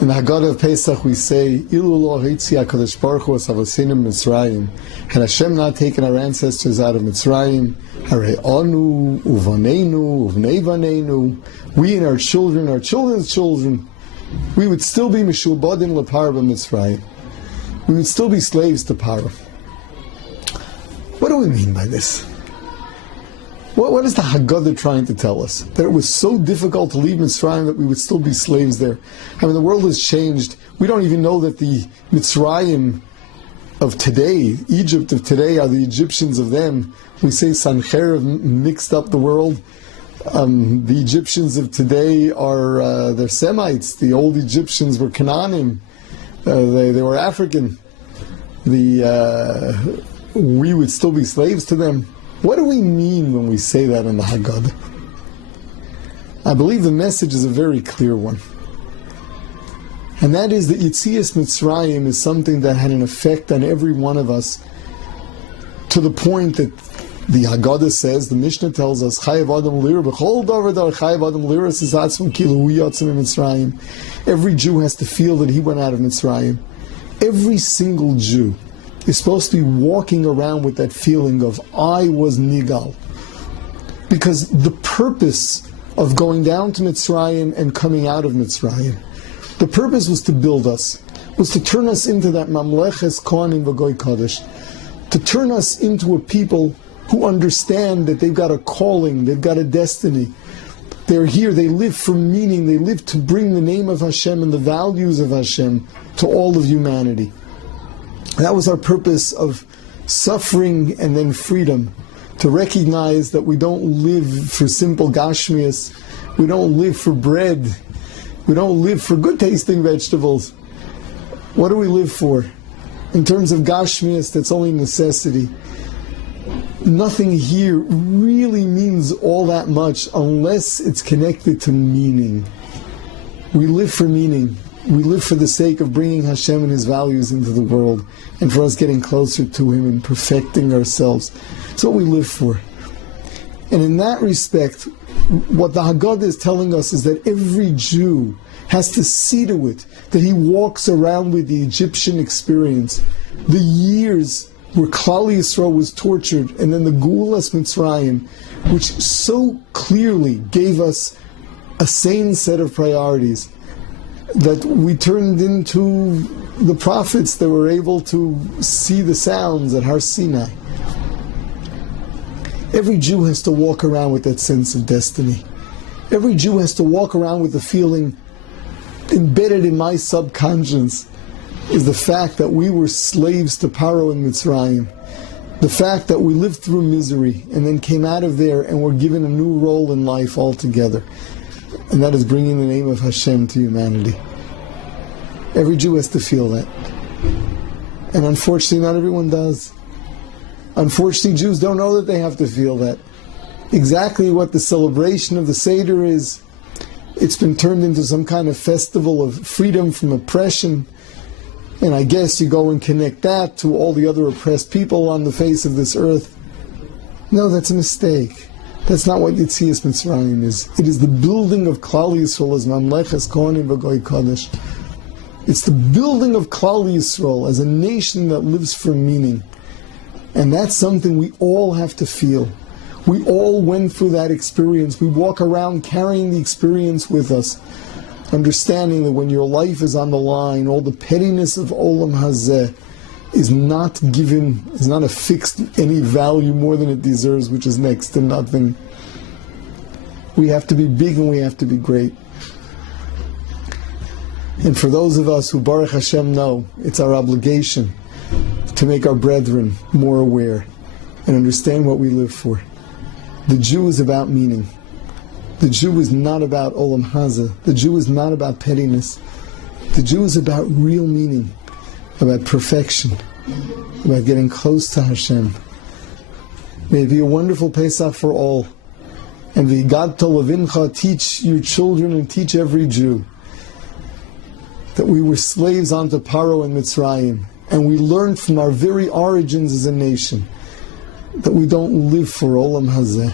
In the Haggadah of Pesach we say, Ilu lo hitzi HaKadosh Baruch Hu asavosinu Mitzrayim. Had Hashem not taken our ancestors out of Mitzrayim, Harei anu, uvaneinu, uvnei vaneinu, we and our children's children, we would still be mishubadim lepar b'Mitzrayim. We would still be slaves to Paro. What do we mean by this? What is the Haggadah trying to tell us? That it was so difficult to leave Mitzrayim that we would still be slaves there. I mean, the world has changed. We don't even know that the Mitzrayim of today, Egypt of today, are the Egyptians of them. We say Sancherib mixed up the world. The Egyptians of today are they're Semites. The old Egyptians were Canaanim. They were African. We would still be slaves to them. What do we mean when we say that in the Haggadah? I believe the message is a very clear one. And that is that Yetzias Mitzrayim is something that had an effect on every one of us, to the point that the Haggadah says, the Mishnah tells us, Chayav Adam Lira B'chol Davar Dar Chayav Adam Lira Sizatzim Kilu Hu Yotzim Mitzrayim. Every Jew has to feel that he went out of Mitzrayim. Every single Jew is supposed to be walking around with that feeling of, I was Nigal. Because the purpose of going down to Mitzrayim and coming out of Mitzrayim, the purpose was to build us, was to turn us into that Mamleches Kohanim V'Goy Kodesh, to turn us into a people who understand that they've got a calling, they've got a destiny. They're here, they live for meaning, they live to bring the name of Hashem and the values of Hashem to all of humanity. That was our purpose of suffering and then freedom, to recognize that we don't live for simple gashmias, we don't live for bread, we don't live for good tasting vegetables. What do we live for? In terms of gashmias, that's only necessity. Nothing here really means all that much unless it's connected to meaning. We live for meaning. We live for the sake of bringing Hashem and His values into the world, and for us getting closer to Him and perfecting ourselves. It's what we live for. And in that respect, what the Haggadah is telling us is that every Jew has to see to it that he walks around with the Egyptian experience, the years where Klal Yisrael was tortured, and then the Geulas Mitzrayim, which so clearly gave us a sane set of priorities, that we turned into the prophets that were able to see the sounds at Har Sinai. Every Jew has to walk around with that sense of destiny. Every Jew has to walk around with the feeling, embedded in my subconscious, is the fact that we were slaves to Paro and Mitzrayim. The fact that we lived through misery and then came out of there and were given a new role in life altogether. And that is bringing the name of Hashem to humanity. Every Jew has to feel that. And unfortunately, not everyone does. Unfortunately, Jews don't know that they have to feel that. Exactly what the celebration of the Seder is, it's been turned into some kind of festival of freedom from oppression. And I guess you go and connect that to all the other oppressed people on the face of this earth. No, that's a mistake. That's not what Yetzias Mitzrayim is. It is the building of Klal Yisrael as Mamleches Kohanim V'Goy Kodesh. It's the building of Klal Yisrael as a nation that lives for meaning. And that's something we all have to feel. We all went through that experience. We walk around carrying the experience with us, understanding that when your life is on the line, all the pettiness of Olam Hazeh is not affixed any value more than it deserves, which is next to nothing. We have to be big and we have to be great. And for those of us who Baruch Hashem know, it's our obligation to make our brethren more aware and understand what we live for. The Jew is about meaning. The Jew is not about Olam Hazeh. The Jew is not about pettiness. The Jew is about real meaning, about perfection, about getting close to Hashem. May it be a wonderful Pesach for all. And V'higadta levincha, teach your children and teach every Jew that we were slaves unto Paro and Mitzrayim, and we learned from our very origins as a nation that we don't live for Olam Hazeh.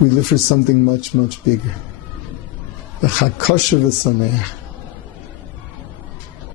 We live for something much, much bigger. Chag kosher v'sameach.